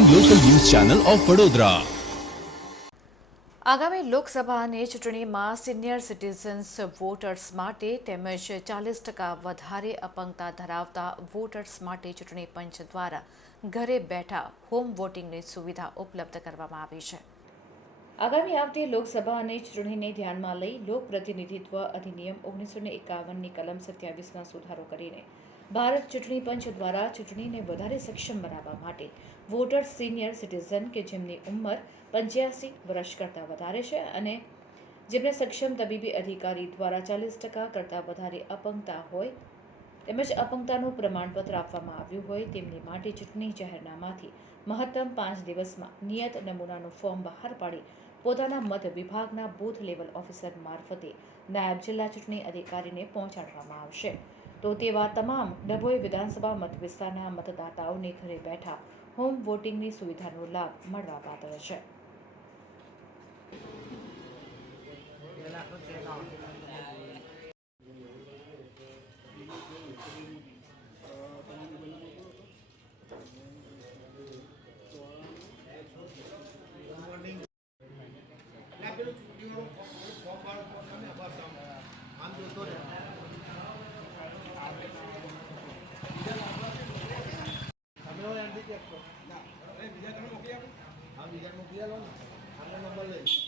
Channel of Vadodara આગામી લોકસભાની ચૂંટણીમાં સિનિયર સિટીઝન્સ વોટર્સ માટે તેમજ ચાલીસ ટકા વધારે અપંગતા ધરાવતા વોટર્સ માટે ચૂંટણી પંચ દ્વારા ઘરે બેઠા હોમ વોટિંગની સુવિધા ઉપલબ્ધ કરવામાં આવી છે. આગામી આવતી લોકસભાની ચૂંટણીને ધ્યાનમાં લઈ લોક પ્રતિનિધિત્વ અધિનિયમ ઓગણીસો એકાવનની કલમ સત્યાવીસમાં સુધારો કરીને ભારત ચૂંટણી પંચ દ્વારા ચૂંટણીને વધારે સક્ષમ બનાવવા માટે વોટર્સ સિનિયર સિટીઝન કે જેમની ઉંમર પંચ્યાસી વર્ષ કરતાં વધારે છે અને જેમને સક્ષમ તબીબી અધિકારી દ્વારા ચાલીસ ટકા કરતાં વધારે અપંગતા હોય, તેમજ અપંગતાનું પ્રમાણપત્ર આપવામાં આવ્યું હોય, તેમની માટે ચૂંટણી જાહેરનામાથી મહત્તમ પાંચ દિવસમાં નિયત નમૂનાનું ફોર્મ બહાર પાડી પોતાના મત વિભાગના બૂથ લેવલ ઓફિસર મારફતે નાયબ જિલ્લા ચૂંટણી અધિકારીને પહોંચાડવામાં આવશે. તો તેવા તમામ ડભોઈ વિધાનસભા મત વિસ્તારના મતદાતાઓને ઘરે બેઠા હોમ વોટિંગની સુવિધાનો લાભ મળવા પાત્ર છે. પેલું ચૂંટણીવાળું ફોર્મ ફોર્મ બીજા તમે મોકલી આપો હા બીજા મોકલી આપો ને નંબર લઈ